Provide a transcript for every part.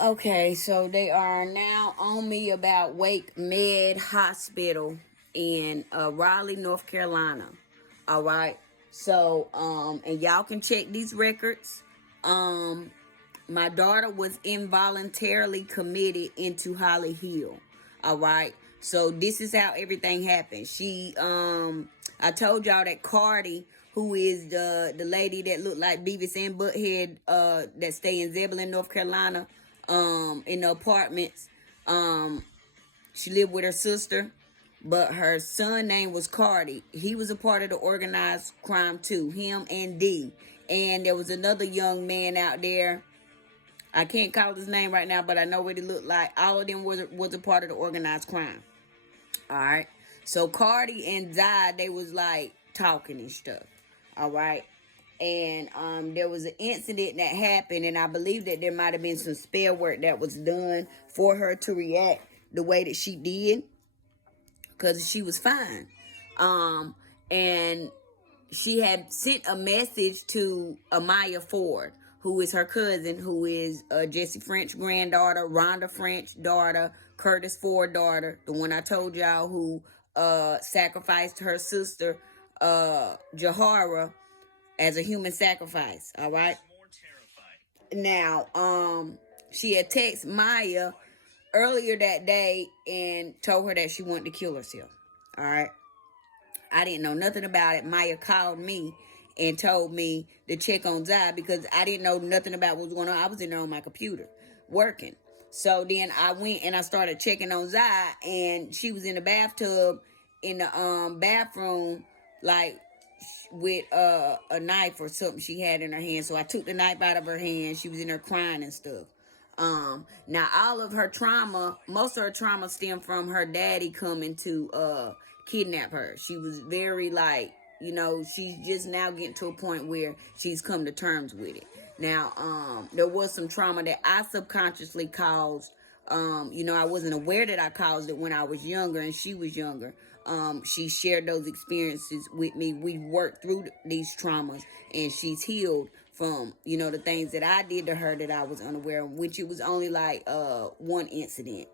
Okay, so they are now on me about Wake Med Hospital in Raleigh, North Carolina. All right. So, and y'all can check these records. My daughter was involuntarily committed into Holly Hill. All right. So this is how everything happened. I told y'all that Cardi, who is the lady that looked like Beavis and Butthead, that stay in Zebulon, North Carolina, in the apartments. She lived with her sister, but her son name was Cardi. He was a part of the organized crime too. Him and D. And there was another young man out there. I can't call his name right now, but I know what he looked like. All of them was a part of the organized crime. All right. So Cardi and Zai, they was like talking and stuff. All right. And there was an incident that happened, and I believe that there might have been some spell work that was done for her to react the way that she did, because she was fine. And she had sent a message to Amaya Ford, who is her cousin, who is Jesse French granddaughter, Rhonda French daughter, Curtis Ford daughter, the one I told y'all who sacrificed her sister, Jahara, as a human sacrifice. All right. Now, she had texted Maya earlier that day and told her that she wanted to kill herself. All right. I didn't know nothing about it. Maya called me and told me to check on Zai because I didn't know nothing about what was going on. I was in there on my computer working. So then I went and I started checking on Zai, and she was in the bathtub in the bathroom, like with a knife or something she had in her hand. So I took the knife out of her hand. She was in there crying and stuff. Now all of her trauma, most of her trauma stemmed from her daddy coming to kidnap her. She was very like, she's just now getting to a point where she's come to terms with it. Now, there was some trauma that I subconsciously caused. I wasn't aware that I caused it when I was younger and she was younger. She shared those experiences with me. We worked through these traumas, and she's healed from, the things that I did to her that I was unaware of, which it was only like one incident.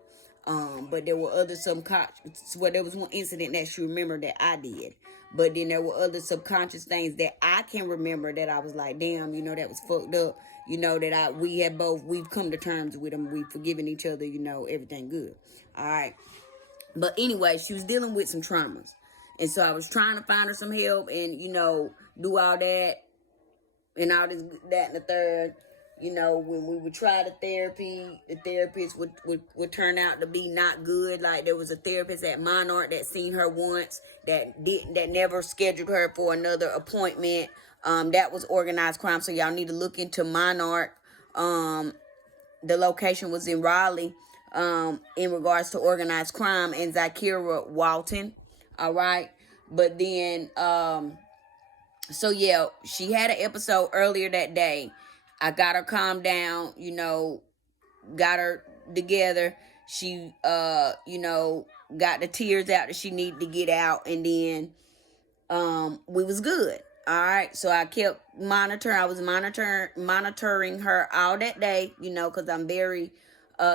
But there were other there was one incident that she remembered that I did. But then there were other subconscious things that I can remember that I was like, damn, that was fucked up. That we've come to terms with them. We've forgiven each other, everything good. All right. But anyway, she was dealing with some traumas. And so I was trying to find her some help and, do all that and all this, that, and the third. When we would try the therapy, the therapist would turn out to be not good. Like there was a therapist at Monarch that seen her once that never scheduled her for another appointment. That was organized crime. So y'all need to look into Monarch. The location was in Raleigh, in regards to organized crime, and Zakira Walton. All right. But then, so yeah, she had an episode earlier that day. I got her calmed down, got her together. She, got the tears out that she needed to get out, and then, we was good. All right. So I kept monitoring. I was monitoring her all that day, because I'm very,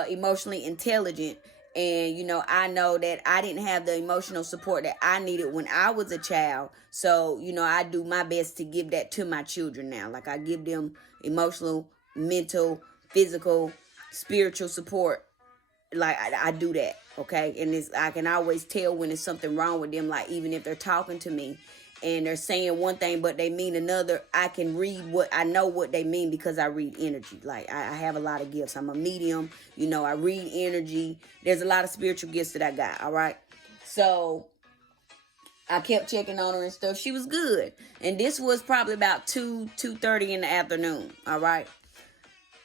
emotionally intelligent. And, I know that I didn't have the emotional support that I needed when I was a child. So, I do my best to give that to my children now. Like I give them emotional, mental, physical, spiritual support. Like I do that. Okay. And I can always tell when there's something wrong with them. Like even if they're talking to me and they're saying one thing but they mean another, I can read I know what they mean because I read energy. Like I have a lot of gifts. I'm a medium, I read energy. There's a lot of spiritual gifts that I got. All right. So I kept checking on her and stuff. She was good. And this was probably about 2:30 in the afternoon. All right.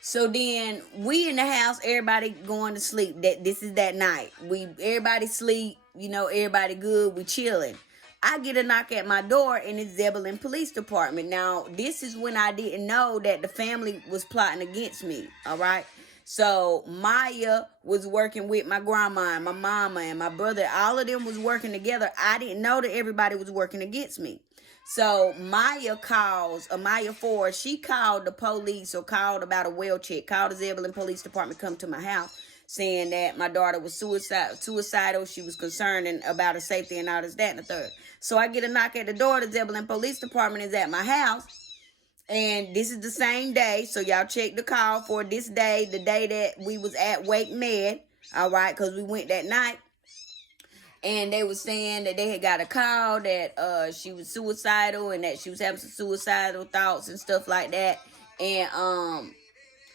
So then we in the house, everybody going to sleep. This is that night. Everybody sleep, everybody good, we chilling. I get a knock at my door and it's Zebulon Police Department. Now, this is when I didn't know that the family was plotting against me. All right. So Maya was working with my grandma and my mama and my brother. All of them was working together. I didn't know that everybody was working against me. So Maya Ford, she called the police or called about a well check, called the Zebulon Police Department, come to my house, saying that my daughter was suicidal. She was concerned about her safety and all this, that, and the third. So I get a knock at the door. The Zebulon Police Department is at my house. And this is the same day. So y'all check the call for this day, the day that we was at Wake Med. All right, because we went that night. And they was saying that they had got a call that she was suicidal and that she was having some suicidal thoughts and stuff like that. And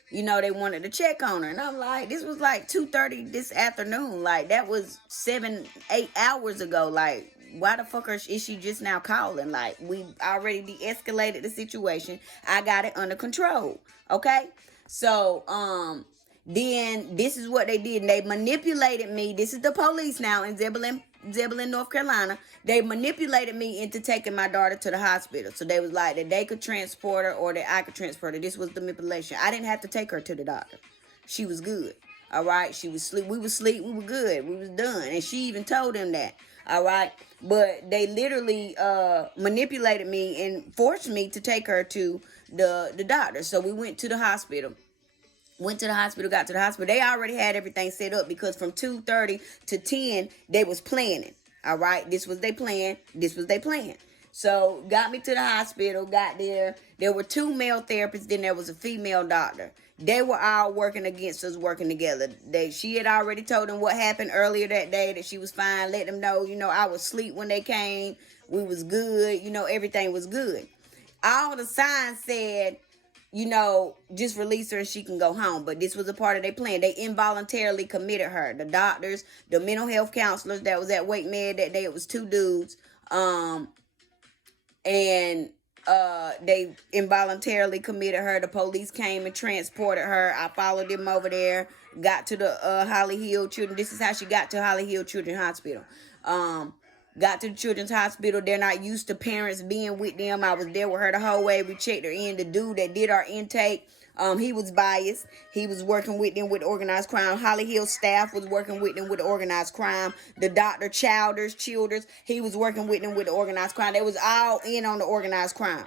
you know, they wanted to check on her. And I'm like, this was like 2:30 this afternoon. Like, that was 7-8 hours ago. Like, why the fuck is she just now calling? Like, we already de-escalated the situation. I got it under control. Okay? So, then this is what they did. They manipulated me. This is the police now in Zebulon, North Carolina. They manipulated me into taking my daughter to the hospital. So they was like that they could transport her or that I could transport her. This was the manipulation. I didn't have to take her to the doctor. She was good. All right. She was sleep. We was sleep. We were good. We was done. And she even told them that. All right. But they literally manipulated me and forced me to take her to the doctor. So we went to the hospital. Got to the hospital. They already had everything set up because from 2:30 to 10, they was planning. All right. This was their plan. So got me to the hospital, got there. There were 2 male therapists. Then there was a female doctor. They were all working against us, working together. She had already told them what happened earlier that day, that she was fine. Let them know, I was asleep when they came. We was good. Everything was good. All the signs said, just release her and she can go home. But this was a part of their plan. They involuntarily committed her. The doctors, the mental health counselors that was at Wake Med that day, it was 2 dudes. And they involuntarily committed her. The police came and transported her. I followed them over there, got to the Holly Hill Children. This is how she got to Holly Hill Children's Hospital. Got to the Children's Hospital. They're not used to parents being with them. I was there with her the whole way. We checked her in. The dude that did our intake, he was biased. He was working with them with organized crime. Holly Hill staff was working with them with organized crime. The doctor Childers, he was working with them with the organized crime. They was all in on the organized crime.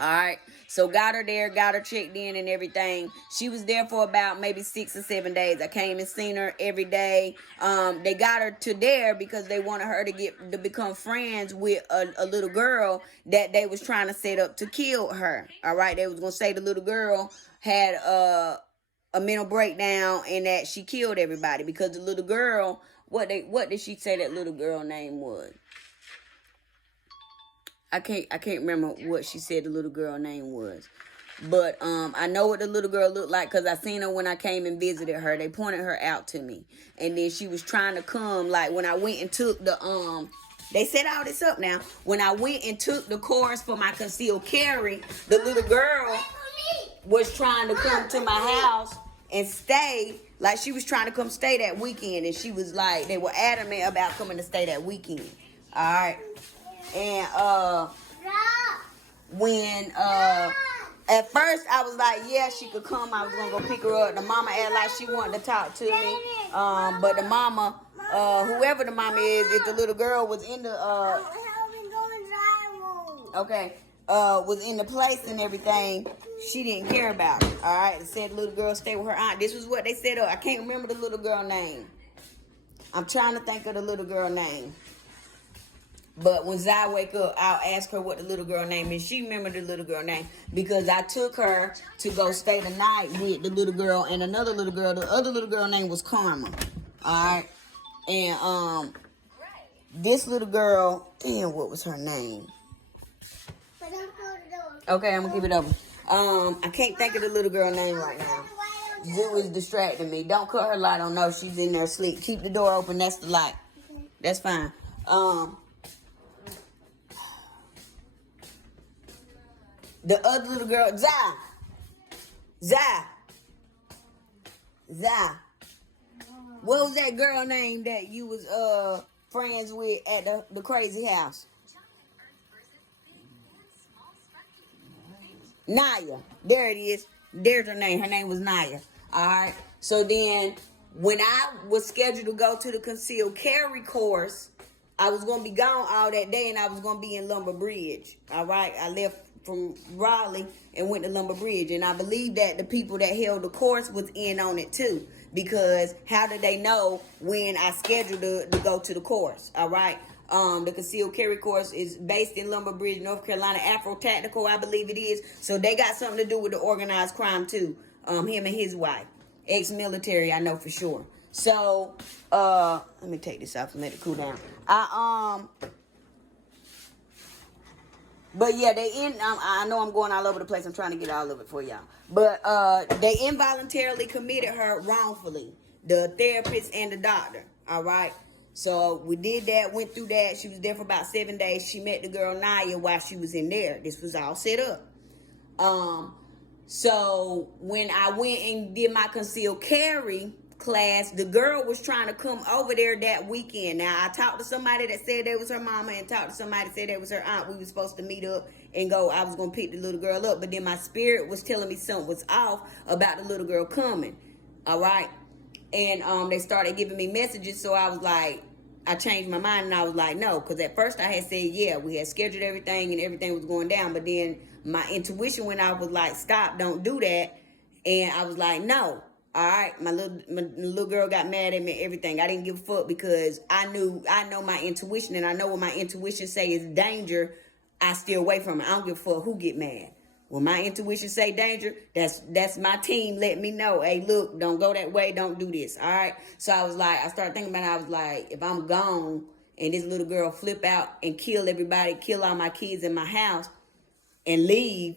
All right. So got her there, got her checked in and everything. She was there for about maybe 6 or 7 days. I came and seen her every day. They got her to there because they wanted her to become friends with a little girl that they was trying to set up to kill her. All right. They was going to say the little girl had a mental breakdown and that she killed everybody because the little girl, what did she say that little girl name was? I can't remember what she said the little girl name was. But I know what the little girl looked like because I seen her when I came and visited her. They pointed her out to me. And then she was trying to come, like when I went and took the they set all this up now. When I went and took the course for my concealed carry, the little girl was trying to come to my house and stay. Like she was trying to come stay that weekend. And she was like, they were adamant about coming to stay that weekend. All right. And when at first I was like, yeah, she could come. I was gonna go pick her up. The mama acted like she wanted to talk to me. But the mama, whoever the mama is, if the little girl was in the was in the place and everything, she didn't care about it. All right, it said the little girl stay with her aunt. This was what they set up. I can't remember the little girl name. I'm trying to think of the little girl name. But when Zai wake up, I'll ask her what the little girl name is. She remembered the little girl name because I took her to go stay the night with the little girl and another little girl. The other little girl name was Karma. All right. And this little girl, damn, what was her name? Okay, I'm gonna keep it over. I can't think of the little girl name right now. Zoo is distracting me. Don't cut her light on. No, she's in there asleep. Keep the door open. That's the light. That's fine. The other little girl, Zai. What was that girl name that you was friends with at the crazy house? Naya. There it is. There's her name. Her name was Naya. All right. So then when I was scheduled to go to the concealed carry course, I was going to be gone all that day, and I was going to be in Lumber Bridge. All right. I left from Raleigh and went to Lumber Bridge. And I believe that the people that held the course was in on it too. Because how did they know when I scheduled to go to the course? All right. The concealed carry course is based in Lumber Bridge, North Carolina. Afro Tactical, I believe it is. So they got something to do with the organized crime too. Him and his wife. Ex-military, I know for sure. So, let me take this off and let it cool down. But yeah, I know I'm going all over the place. I'm trying to get all of it for y'all. But they involuntarily committed her wrongfully. The therapist and the doctor. All right. So we did that, went through that. She was there for about 7 days. She met the girl Naya while she was in there. This was all set up. So when I went and did my concealed carry class, the girl was trying to come over there that weekend. Now, I talked to somebody that said that was her mama and talked to somebody that said that was her aunt. We were supposed to meet up and go. I was going to pick the little girl up, but then my spirit was telling me something was off about the little girl coming. All right. And they started giving me messages, so I was like, I changed my mind and I was like, no, because at first I had said, yeah, we had scheduled everything and everything was going down, but then my intuition when I was like, stop, don't do that, and I was like, no. All right, my little girl got mad at me, everything. I didn't give a fuck because I know my intuition, and I know what my intuition say is danger. I stay away from it. I don't give a fuck who get mad. When my intuition say danger, that's my team letting me know, hey, look, don't go that way, don't do this. All right. So I was like, I started thinking about it. I was like, if I'm gone and this little girl flip out and kill everybody, kill all my kids in my house and leave,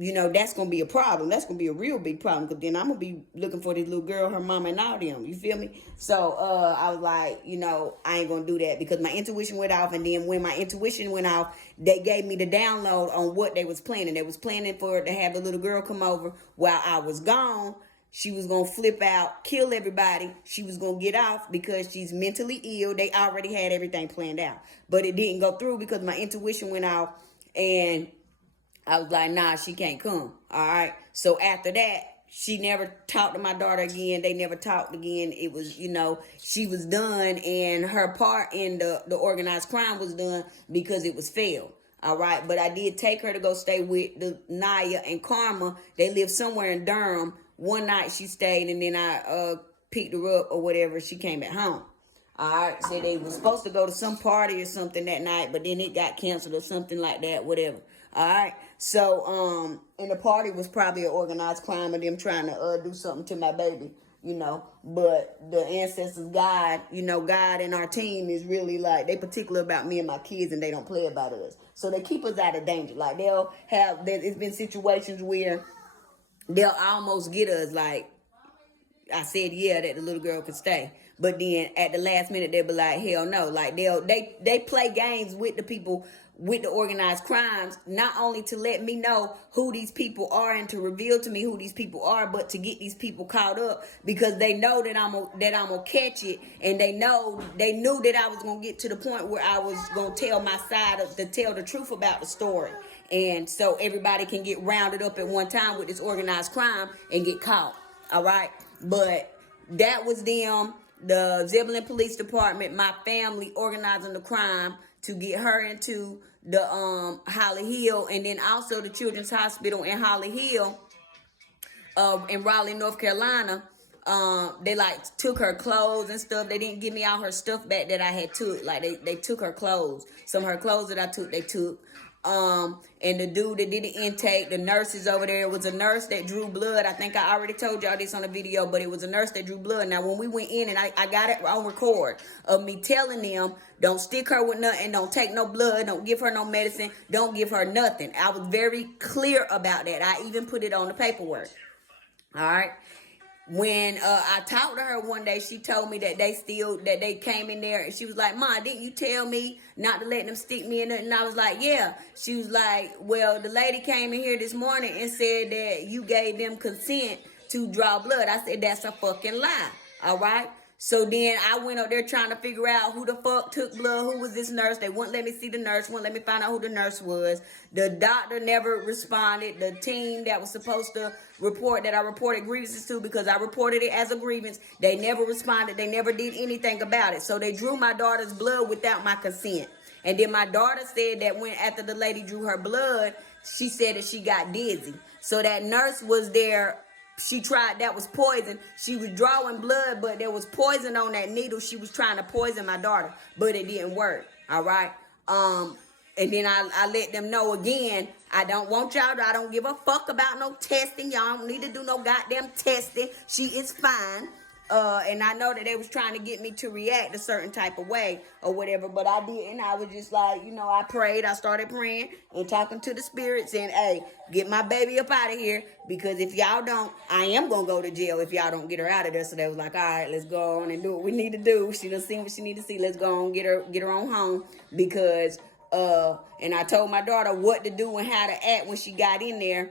you know, that's going to be a problem. That's going to be a real big problem because then I'm going to be looking for this little girl, her mama, and all them. You feel me? So I was like, you know, I ain't going to do that because my intuition went off. And then when my intuition went off, they gave me the download on what they was planning. They was planning for to have the little girl come over while I was gone. She was going to flip out, kill everybody. She was going to get off because she's mentally ill. They already had everything planned out. But it didn't go through because my intuition went off and I was like, nah, she can't come. All right. So after that, she never talked to my daughter again. They never talked again. It was, you know, she was done and her part in the organized crime was done because it was failed. All right. But I did take her to go stay with the Naya and Karma. They live somewhere in Durham. One night she stayed and then I picked her up or whatever. She came at home. All right. So they were supposed to go to some party or something that night, but then it got canceled or something like that, whatever. All right. So, and the party was probably an organized crime of them trying to do something to my baby, you know. But the ancestors, God, you know, God and our team is really like, they particular about me and my kids and they don't play about us. So they keep us out of danger. Like it's been situations where they'll almost get us like, I said, yeah, that the little girl could stay. But then at the last minute, they'll be like, hell no. Like they play games with the people, with the organized crimes, not only to let me know who these people are and to reveal to me who these people are, but to get these people caught up because they know that I'm gonna catch it, and they knew that I was gonna get to the point where I was gonna tell my side to tell the truth about the story, and so everybody can get rounded up at one time with this organized crime and get caught. All right, but that was them. The Zebulon Police Department, my family organizing the crime to get her into the Holly Hill, and then also the Children's Hospital in Holly Hill, in Raleigh, North Carolina. They like took her clothes and stuff. They didn't give me all her stuff back that I had took. Like they took her clothes. Some of her clothes that I took, they took. And the dude that did the intake, the nurses over there, it was a nurse that drew blood. I think I already told y'all this on the video, but it was a nurse that drew blood. Now, when we went in, and I got it on record of me telling them, don't stick her with nothing, don't take no blood, don't give her no medicine, don't give her nothing. I was very clear about that. I even put it on the paperwork. All right. When I talked to her one day, she told me that they came in there and she was like, Ma, didn't you tell me not to let them stick me in it? And I was like, yeah. She was like, well, the lady came in here this morning and said that you gave them consent to draw blood. I said, that's a fucking lie. All right. So then I went up there trying to figure out who the fuck took blood, who was this nurse. They wouldn't let me see the nurse, wouldn't let me find out who the nurse was. The doctor never responded. The team that was supposed to report, that I reported grievances to, because I reported it as a grievance, they never responded. They never did anything about it. So they drew my daughter's blood without my consent. And then my daughter said that when after the lady drew her blood, she said that she got dizzy. So that nurse was there. She tried, that was poison. She was drawing blood, but there was poison on that needle. She was trying to poison my daughter, but it didn't work. All right. And then I let them know again, I don't want y'all to, I don't give a fuck about no testing. Y'all don't need to do no goddamn testing. She is fine. And I know that they was trying to get me to react a certain type of way or whatever, but I didn't. I was just like, you know, I prayed. I started praying and talking to the spirits and, hey, get my baby up out of here, because if y'all don't, I am going to go to jail if y'all don't get her out of there. So they was like, all right, let's go on and do what we need to do. She done seen what she need to see. Let's go on, get her on home, because, and I told my daughter what to do and how to act when she got in there.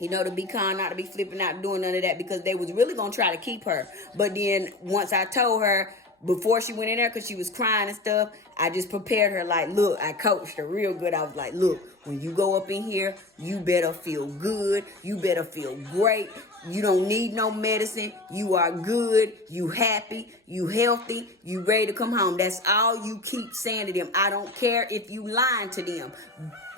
You know, to be calm, not to be flipping out, doing none of that, because they was really going to try to keep her. But then once I told her, before she went in there, because she was crying and stuff, I just prepared her like, look, I coached her real good. I was like, look, when you go up in here, you better feel good. You better feel great. You don't need no medicine. You are good. You happy. You healthy. You ready to come home. That's all you keep saying to them. I don't care if you lying to them.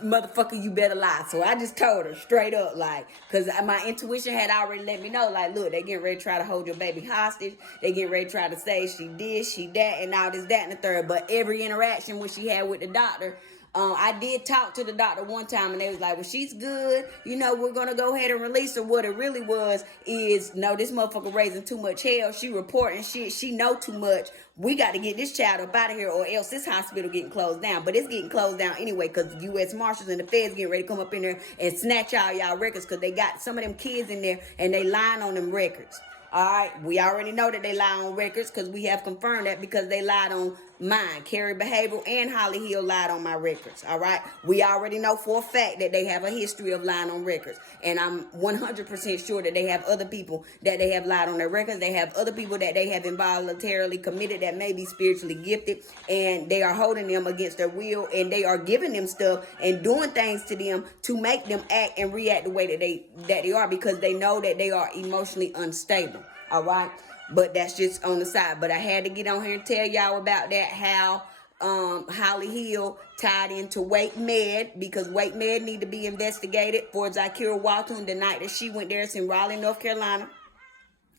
Motherfucker, you better lie. So I just told her straight up, like, because my intuition had already let me know, like, look, they getting ready to try to hold your baby hostage. They getting ready to try to say she did, she that, and all this, that, and the third. But every interaction when she had with the doctor, I did talk to the doctor one time, and they was like, well, she's good. You know, we're going to go ahead and release her. What it really was is, no, this motherfucker raising too much hell. She reporting shit. She know too much. We got to get this child up out of here, or else this hospital getting closed down. But it's getting closed down anyway, because U.S. Marshals and the feds getting ready to come up in there and snatch all y'all records, because they got some of them kids in there, and they lying on them records. All right, we already know that they lie on records, because we have confirmed that, because they lied on mine. Carrie Behavioral and Holly Hill lied on my records. All right, we already know for a fact that they have a history of lying on records, and I'm 100% sure that they have other people that they have lied on their records. They have other people that they have involuntarily committed that may be spiritually gifted, and they are holding them against their will, and they are giving them stuff and doing things to them to make them act and react the way that they are, because they know that they are emotionally unstable. All right, but that's just on the side. But I had to get on here and tell y'all about that, how Holly Hill tied into Wake Med, because Wake Med need to be investigated for Zakira Walton the night that she went there. It's in Raleigh, North Carolina.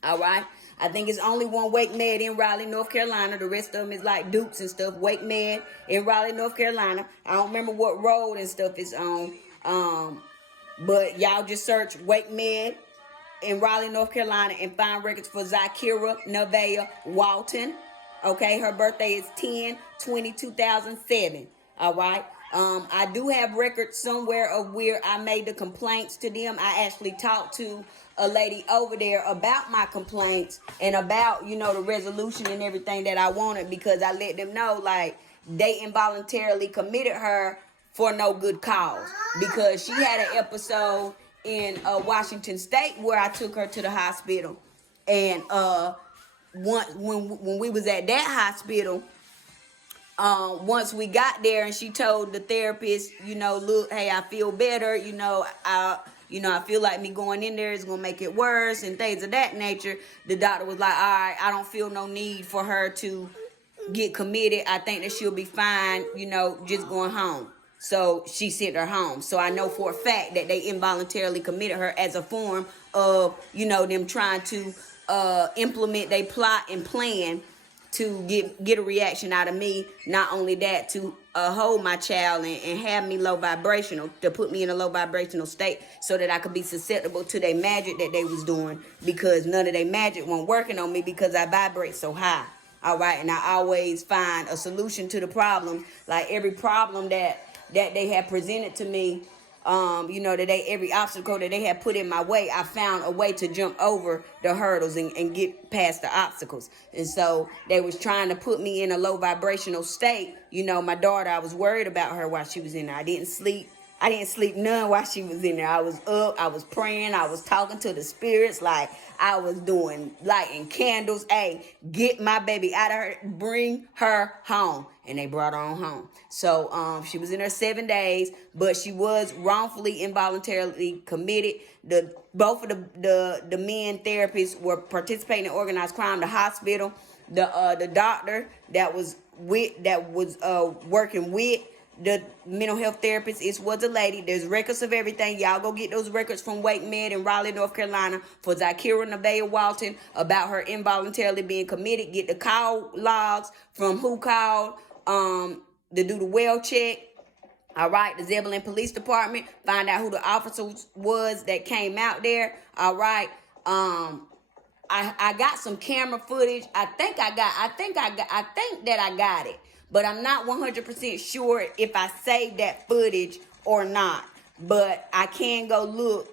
All right, I think it's only one Wake Med in Raleigh, North Carolina. The rest of them is like Dukes and stuff. Wake Med in Raleigh, North Carolina. I don't remember what road and stuff is on. But y'all just search Wake Med in Raleigh, North Carolina, and find records for Zakira Nevaeh Walton. Okay, her birthday is 10/20/2007. All right. I do have records somewhere of where I made the complaints to them. I actually talked to a lady over there about my complaints and about, you know, the resolution and everything that I wanted, because I let them know, like, they involuntarily committed her for no good cause, because she had an episode in Washington State where I took her to the hospital, and when we was at that hospital, once we got there and she told the therapist, you know, look, hey, I feel better, I feel like me going in there is gonna make it worse and things of that nature. The doctor was like, all right, I don't feel no need for her to get committed. I think that she'll be fine, just going home. So she sent her home. So I know for a fact that they involuntarily committed her as a form of, them trying to implement their plot and plan to get a reaction out of me. Not only that, to hold my child and have me low vibrational, to put me in a low vibrational state so that I could be susceptible to their magic that they was doing, because none of their magic wasn't working on me because I vibrate so high. All right, and I always find a solution to the problem. Like every problem that they have presented to me, every obstacle that they have put in my way, I found a way to jump over the hurdles and get past the obstacles. And so they was trying to put me in a low vibrational state. My daughter, I was worried about her while she was in there. I didn't sleep. I didn't sleep none while she was in there. I was up, I was praying, I was talking to the spirits, like I was doing lighting candles. Hey, get my baby out of her, bring her home. And they brought her on home. So she was in her 7 days, but she was wrongfully, involuntarily committed. Both of the men therapists were participating in organized crime. The hospital, the doctor that was working with the mental health therapist, it was a lady. There's records of everything. Y'all go get those records from Wake Med in Raleigh, North Carolina for Zakira Nevaeh Walton about her involuntarily being committed. Get the call logs from who called to do the well check. All right, the Zebulon Police Department. Find out who the officer was that came out there. All right. I got some camera footage. I think that I got it. But I'm not 100% sure if I saved that footage or not. But I can go look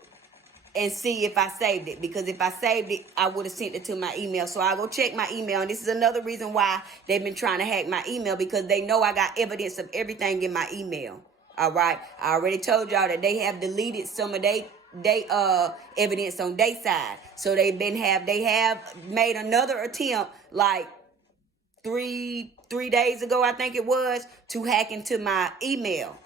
and see if I saved it. Because if I saved it, I would have sent it to my email. So I'll go check my email. And this is another reason why they've been trying to hack my email. Because they know I got evidence of everything in my email. All right. I already told y'all that they have deleted some of they evidence on their side. So they have made another attempt like three days ago, I think it was, to hack into my email.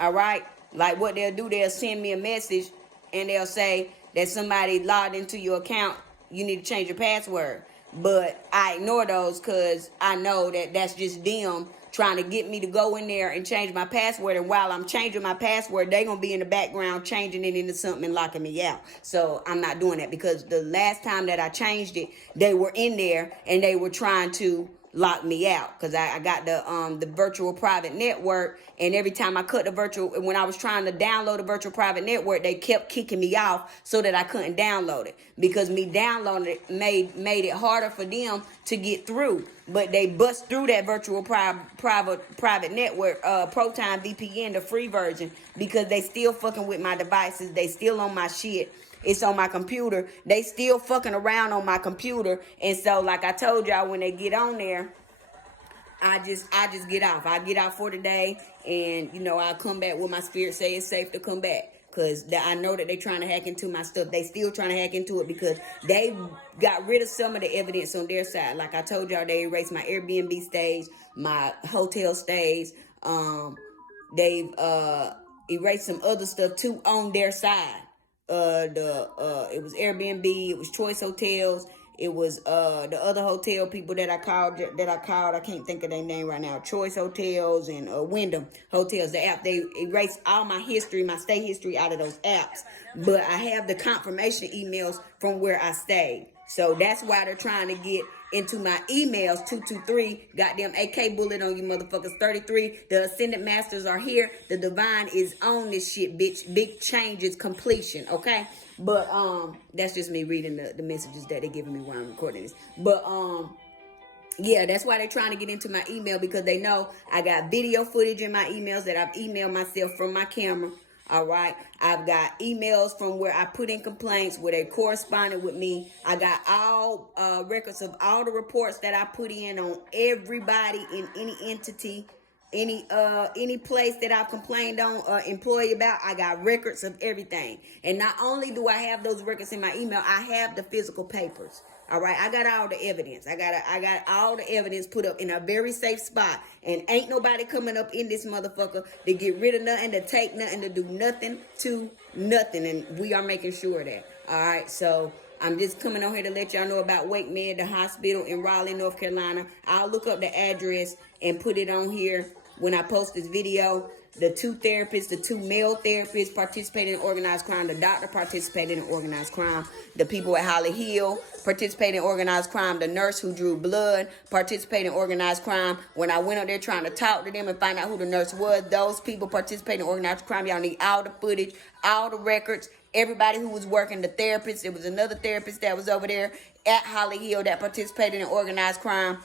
All right. Like what they'll do, they'll send me a message and they'll say that somebody logged into your account. You need to change your password. But I ignore those because I know that that's just them trying to get me to go in there and change my password. And while I'm changing my password, they're going to be in the background changing it into something and locking me out. So I'm not doing that because the last time that I changed it, they were in there and they were trying to lock me out because I got the virtual private network, and every time I cut the virtual, when I was trying to download the virtual private network, they kept kicking me off so that I couldn't download it because me downloading it made it harder for them to get through. But they bust through that virtual private network, Proton VPN, the free version, because they still fucking with my devices. They still on my shit. It's on my computer. They still fucking around on my computer. And so, like I told y'all, when they get on there, I just get off. I get out for the day, and you know, I'll come back when my spirit say it's safe to come back. Cause I know that they trying to hack into my stuff. They still trying to hack into it because they got rid of some of the evidence on their side. Like I told y'all, they erased my Airbnb stays, my hotel stays. They've erased some other stuff too on their side. It was Airbnb, it was Choice Hotels, it was the other hotel people that I called. I can't think of their name right now. Choice Hotels and Wyndham Hotels. The app, they erased all my history, my stay history out of those apps. But I have the confirmation emails from where I stayed. So that's why they're trying to get into my emails. 223, goddamn AK bullet on you motherfuckers. 33, the Ascended Masters are here. The Divine is on this shit, bitch. Big changes, completion, okay? But that's just me reading the messages that they're giving me while I'm recording this. But yeah, that's why they're trying to get into my email, because they know I got video footage in my emails that I've emailed myself from my camera. All right. I've got emails from where I put in complaints where they corresponded with me. I got all records of all the reports that I put in on everybody in any entity, any place that I've complained on employee about. I got records of everything. And not only do I have those records in my email, I have the physical papers. All right, I got all the evidence. I got all the evidence put up in a very safe spot. And ain't nobody coming up in this motherfucker to get rid of nothing, to take nothing, to do nothing to nothing. And we are making sure of that. All right, so I'm just coming on here to let y'all know about Wake Med, the hospital in Raleigh, North Carolina. I'll look up the address and put it on here when I post this video. The two therapists, the two male therapists participated in organized crime. The doctor participated in organized crime. The people at Holly Hill participated in organized crime. The nurse who drew blood participated in organized crime. When I went up there trying to talk to them and find out who the nurse was, those people participated in organized crime. Y'all need all the footage, all the records, everybody who was working, the therapist. There was another therapist that was over there at Holly Hill that participated in organized crime.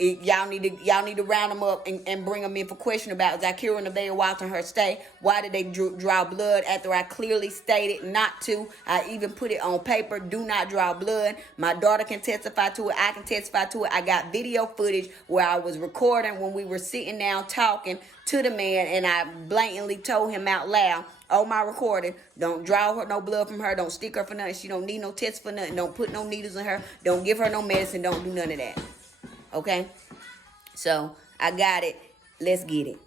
Y'all need to round them up and bring them in for question about Zakira and Nevaeh Walton her stay. Why did they draw blood after I clearly stated not to? I even put it on paper. Do not draw blood. My daughter can testify to it. I can testify to it. I got video footage where I was recording when we were sitting down talking to the man, and I blatantly told him out loud on my recording, don't draw her no blood from her. Don't stick her for nothing. She don't need no tests for nothing. Don't put no needles in her. Don't give her no medicine. Don't do none of that. Okay? So, I got it. Let's get it.